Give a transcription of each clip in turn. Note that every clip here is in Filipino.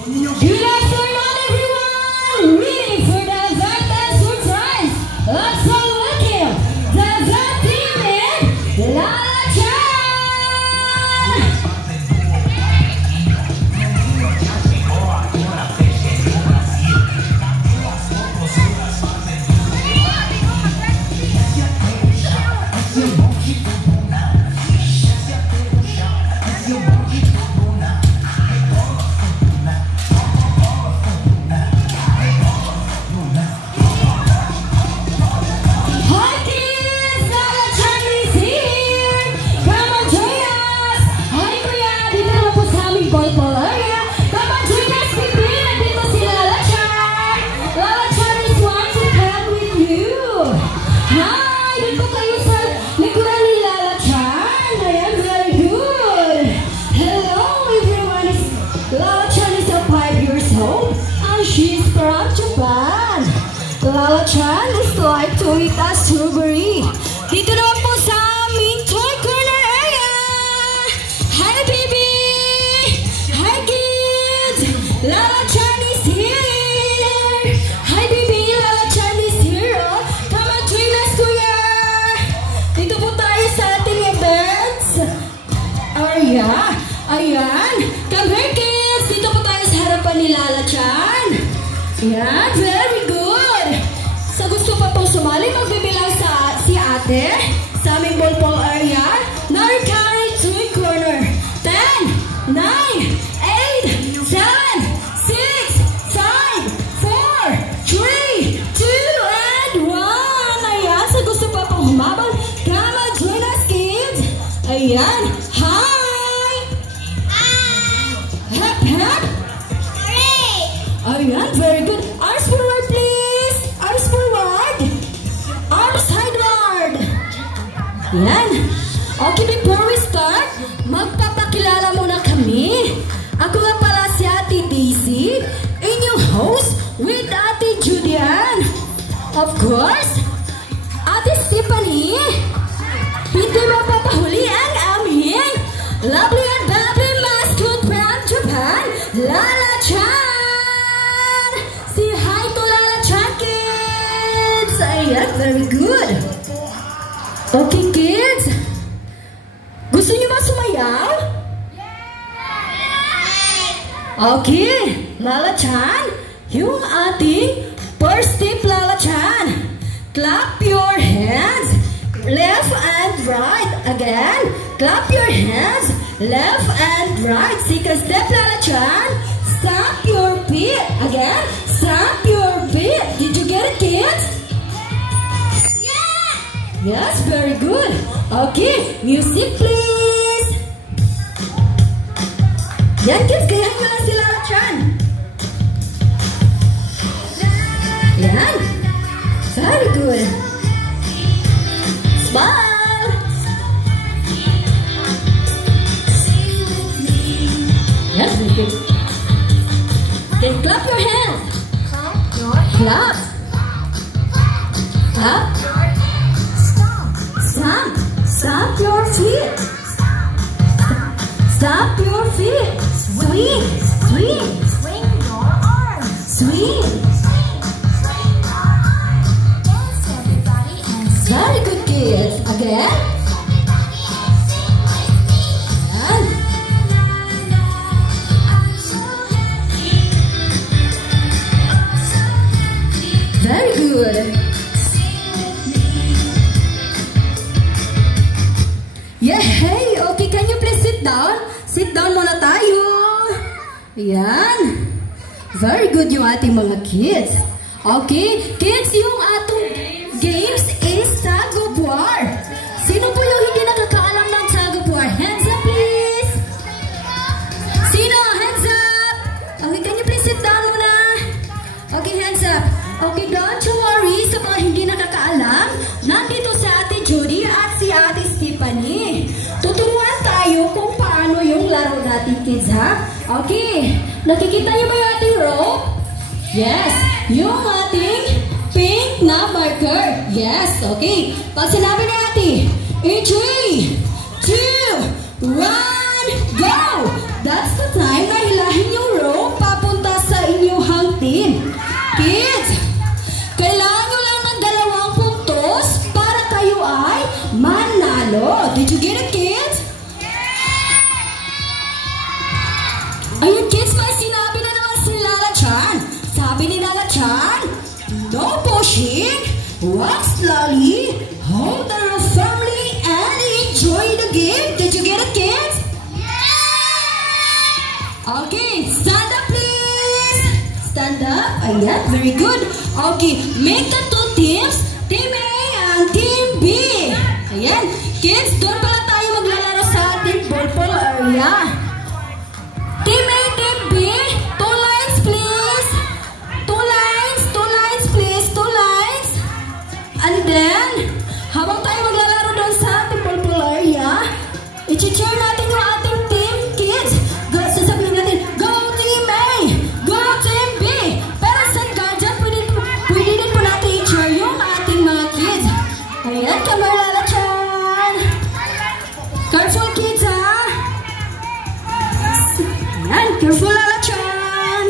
Good afternoon, everyone! Ready for the Zata surprise? Let's all welcome the Zata team and Lala Chan! She's from Japan. Lala Chan is like to eat a strawberry. Dito naman po sa aming toy corner area. Hi baby! Hi kids! Lala Chan is here! Hi baby! Lala Chan is here! Oh. Come on, join us kuya! Dito po tayo sa ating events area. Ayan! Come here kids! Dito po tayo sa harapan ni Lala Chan. Yan, very good! Sa gusto pa pong sumali, magbibilang si ate sa aming ballpool area. Narikari toy corner. 10, 9, 8, 7, 6, 5, 4, 3, 2, and 1. Ayan, sa gusto pa pong humabal, come on, join us kids. Ayan, hi! Hep, hep! Ayan, very good. Arms forward, please. Arms forward. Arms sideward. Ayan. Okay, before we start, magpapakilala muna kami. Ako nga pala si Ate Daisy, inyong host with Ate Julian. Of course, Ate Stephanie. Hindi mapapahuli ang aming lovely and bubbly mascot from Japan, Lala Chan. Ayan, very good. Okay, kids. Gusto niyo ba sumayaw? Okay, Lala Chan, yung ating first step, Lala Chan. Clap your hands, left and right. Again, clap your hands, left and right. Second step, Lala Chan. Stamp your feet. Again, stamp your feet. Did you get it, kids? Yes, very good. Okay, music please. Yan kids, gayahin nyo lang si Lala Chan. Yan. Very good. Smile. Yes, very good. Then clap your hands. Clap. Clap. Stamp. Stamp your feet. Stamp your feet. Swing. Swing. Swing your arms. Swing. Swing your arms. Dance everybody and sing. Very good kids. Again. And very good. Yeah, hey, okay, can you please sit down? Sit down muna tayo. Ayan. Very good yung ating mga kids. Okay, kids, yung ating games is tag of war. Sino po yung hindi nakakaalam ng tag of war? Hands up, please. Sino? Hands up. Okay, can you please sit down muna? Okay, hands up. Okay, don't you worry sa mga hindi nakakaalam. Nandito si Ate Judy at si Ate Stephanie. Tuturuan tayo kung paano yung laro natin, kids, ha? Okay. Nakikita niyo ba yung ating rope? Yes. Yung ating pink na marker. Yes. Okay. Pag sinabi ni Ate, in 3, 2, 1, go! That's the time na hilahin yung rope papunta shake, walk slowly, hold the rope firmly, and enjoy the game. Did you get it, kids? Okay, stand up please. Stand up. Ayan, very good. Okay, make the two teams, Team A and Team B. Ayan, kids, doon pala tayo maglalaro sa ating ball area. Team A, Team B, two lines please. Two lines please, two lines. And then, habang tayo maglalaro doon sa ating ball area, i-cheer natin yung ating team, kids. Sasabihin natin, go Team A, go Team B. Pero sa guardian, pwede din po natin i-cheer yung ating mga kids. Ayan, Kamarala Chan. Careful kids ha. Ayan, careful Lala Chan.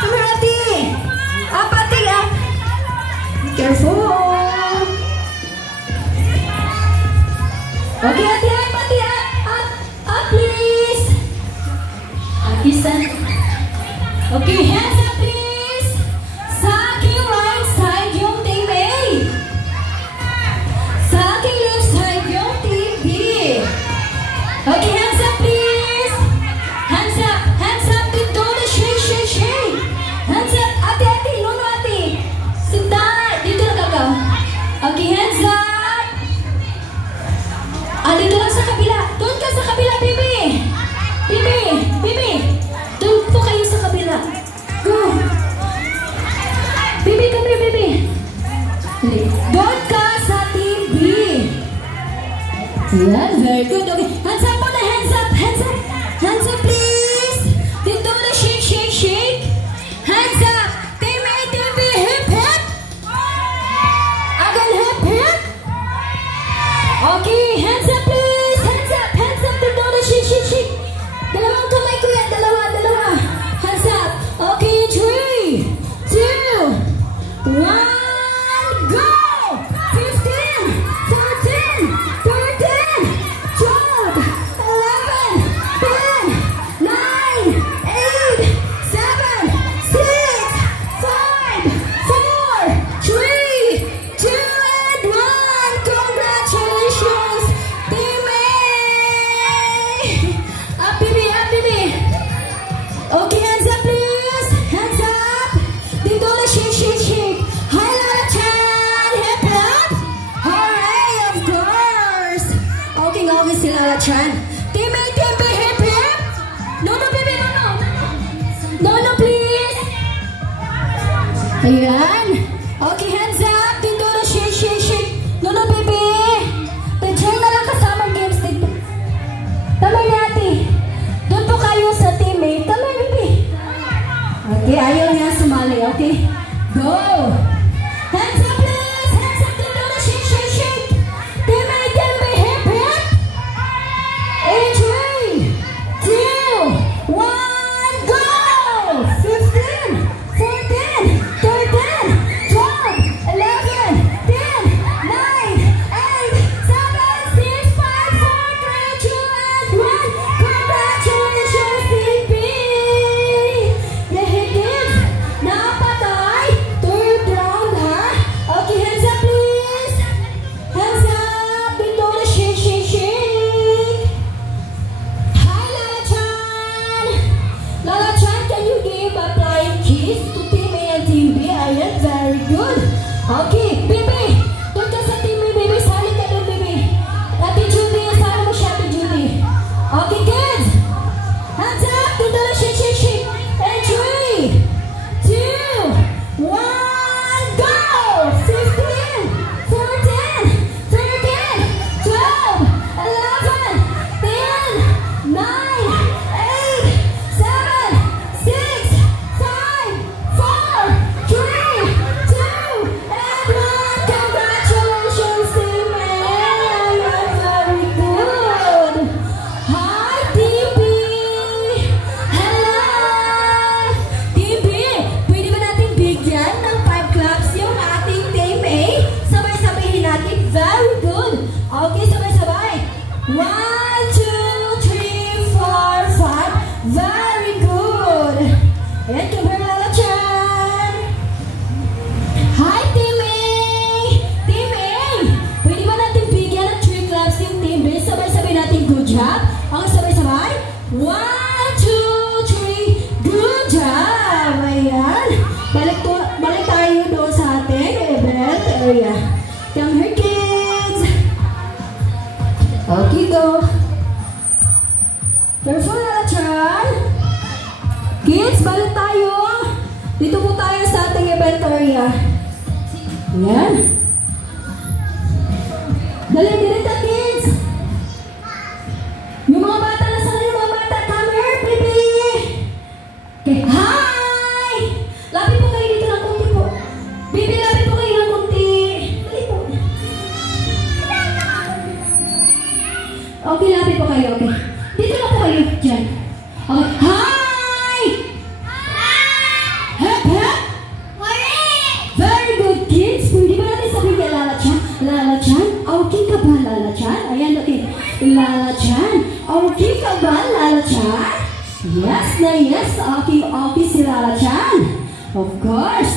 Kamarati. Apati up. Careful. Okay, ati up please. Okay, hands up please. Sa aking right side yung Team A. Sa aking left side yung Team B. Okay, hands up please. Hands up dito na shake. Hands up, ate, no ate. Sit down, dito na kakaw. Okay, hands up. Dito lang sa kabila. Doon ka sa kabila, baby. Baby. Doon po kayo sa kabila. Go. Baby, come here, baby. Doon ka sa Team B. Yan, very good. Okay, hands up muna, hands up. Hands up, please. Dito na shake. Hands up. Team A, Team B, hip. Again, hip. Okay, hands up, please. Hands up. Dito na shake. Dalawang kamay ko yan, dalawa. Hands up. Okay, 3, 2, 1, go! 15, 14, 13, 12, 11, 10, 9, 8, 7, 6, 5, 4, 3, 2, and 1. Congratulations, Team A! Up, baby. Okay, hands up, please. Hands up. Dito na shake. Hi, Lala Chan. Hip. Hooray, of course. Okay si Lala Chan. Team A, Team B, hip. No, baby, no, please. Ayan. Okay, hands up. Dito na shake. No, baby. Diyan na lang kasama games dito. Tamay natin. Doon po kayo sa Team A. Tamay, baby. Okay, ayaw niya sumali. Okay, go. Hands up, please. Hands up. Dito na shake. Team A, Team B, hip. In 3, 2, 1, go. 15, 14, 13, 12, 11, 10, 9, 8, 7, 6, 5, 4, 3, 2, and 1. Congratulations, Team B! Yehigit! Napatay! Third round, ha? Okay, hands up, please! Hands up! Dito na shake! Hi, Lala Chan! Lala Chan, can you give a flying kiss to Team A and Team B? Ayan, very good! Okay, baby! Doon ka sa Team A, baby! Sali ka doon, baby! Ate Judy, sali mo siya, Ate Judy! Okay, kids! Hands up! Dito na shake! And 3, 2, 1, go! 15, 14, 13, 12, 11, 10, 9, 8, 7, 6, 5, 4, 3, 2, and 1. Congratulations, Team A! You're very good! Hi, Team B! Hello! Team B, pwede ba natin bigyan ng 5 claps yung ating Team A? Sabay-sabayin natin. Very good! Okay, sabay-sabay. 1, 2, 3, 4, 5. Very good! Ayan, Lala Chan! Hi, Team A! Kids, balik tayo. Dito po tayo sa ating event area. Ayan. Dali, dirita, kids. Yung mga bata, nasaan yung mga bata? Come here, baby. Okay, hi! Lapit po kayo dito ng kunti po. Baby, lapit po kayo ng kunti. Dali po. Okay, lapit po kayo, okay. Dito na po kayo, dyan. Okay, hi! Hep, hep. Very good, kids. Pwede ba natin sabihin kay Lala Chan? Lala Chan? Okay ka ba, Lala Chan? Ayan, okay. Lala Chan? Okay ka ba, Lala Chan? Yes na yes. Okay, okay si Lala Chan. Of course.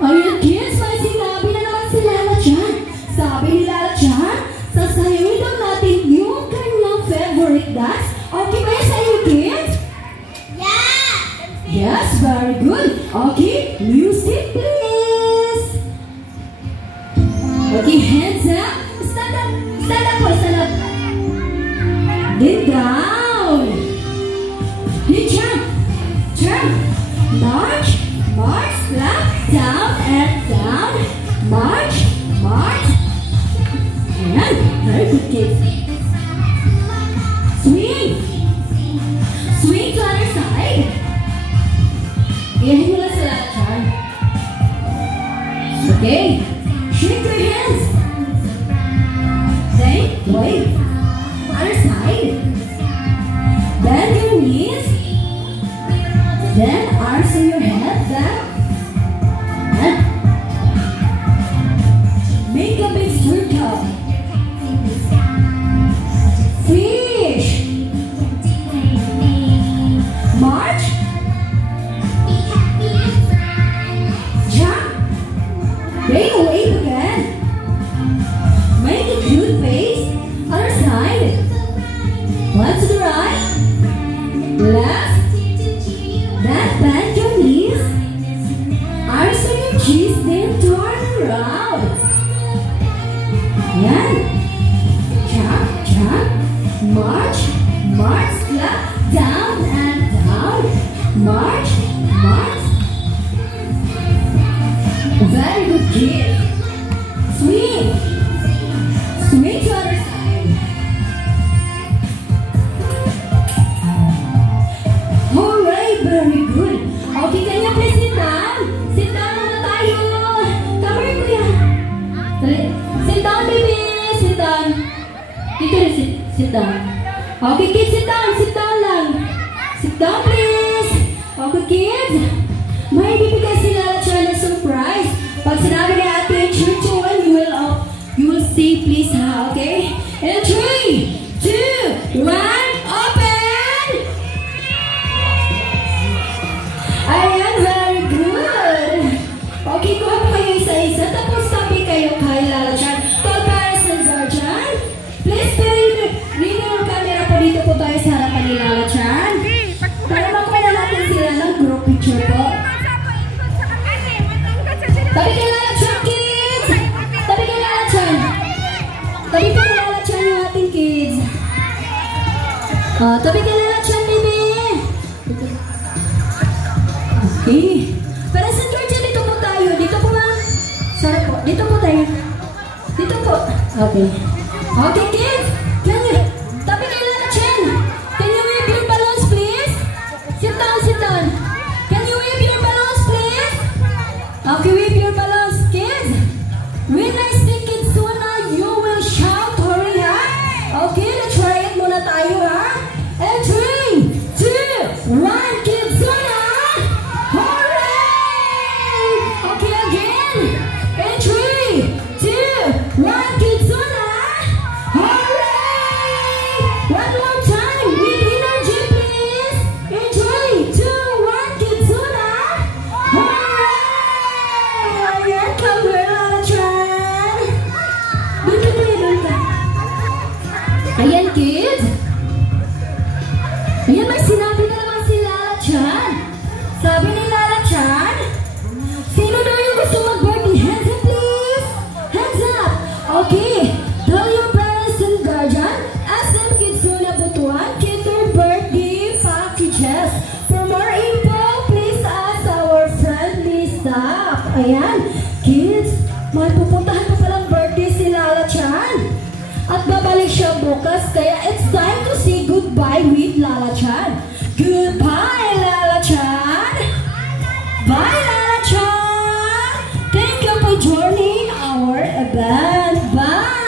Ayan, kids. May sinabi na naman si Lala Chan. Sabi ni Lala Chan, sasayawin daw natin yung kanyang favorite dance. Okay ba yan sa iyo, kids? Yeah! Yes, very good. Okay, music please. Okay, hands up. Stand up. Stand up, boys. Stand up. Then down. Then jump. Jump. March. March. Clap. Down and down. March. March. And very good, kids. Swing. Swing to other side. Inhale sa Lala Chan. Okay. Shake your hands. Then wave. Other side. Bend your knees. Then arms in your head. Then and make a big circle. Fish. March. Jump. Make a wave again. Make a cute face. Other side. One to the right. Left. Then bend your knees. Arms on your cheeks. Then turn around. Then jump, jump. March, march. Clap. Down and down. March, march. Very good, kid. Swing. Swing to other side. Alright, very good. Okay, can you please sit down? Sit down muna tayo. Come here, kuya. Dali. Sit down, baby. Sit down. Dito rin, sit down. Okay, kids, sit down. Sit down lang. Sit down, please. Okay, kids. May bibigay si Lala Chan na surprise. Pag sinabi ni Ate in 3, 2, 1, you will see, please, ha, okay? And 3, 2, 1, open! Ayan, very good. Okay, kuha po kayo isa-isa. Tapos tabi kayo kay Lala Chan. Tall parents and guardian, please, read your camera po dito po tayo sa harapan ni Lala Chan. Para makuha na natin sila ng group picture po. Tabi kay Lala Chan, kids! Tabi kay Lala Chan. Tabi kay Lala Chan yung ating kids. Tabi kay Lala Chan, baby. Okay. Para sa Georgia, dito po tayo. Dito po nga. Sarap po. Dito po tayo. Dito po. Okay. Okay, kids. Tabi kay Lala Chan. Can you wave your balloons, please? Sit down, sit down. Can you wave your balloons, please? Okay, wave your balloons, kids. When I say Kidsuna, you will shout, hurry, ha? Okay, let's try it muna tayo, ha? And 3, 2, 1, Kidsuna! Hooray! Okay, again. And 3, 2, 1, Kidsuna! Hooray! One more time, with energy, please. And 3, 2, 1, Kidsuna! Hooray! Ayan, come here, Lala Chan. Doon ka tayo, doon ka. Ayan, kids. Ayan, may sinabi na naman si Lala Chan. Sabi ni Lala Chan, sino daw yung gusto mag-birthday? Hands up, please. Hands up. Okay. Tell your parents and guardian, ask them Kidsuna Butuan, cater birthday packages. For more info, Ayan, kids, may pupuntahan pa palang birthday si Lala Chan. At babalik siya bukas, kaya it's time to say goodbye with Lala Chan. Goodbye, Lala Chan! Bye, Lala Chan! Thank you for joining our event. Bye!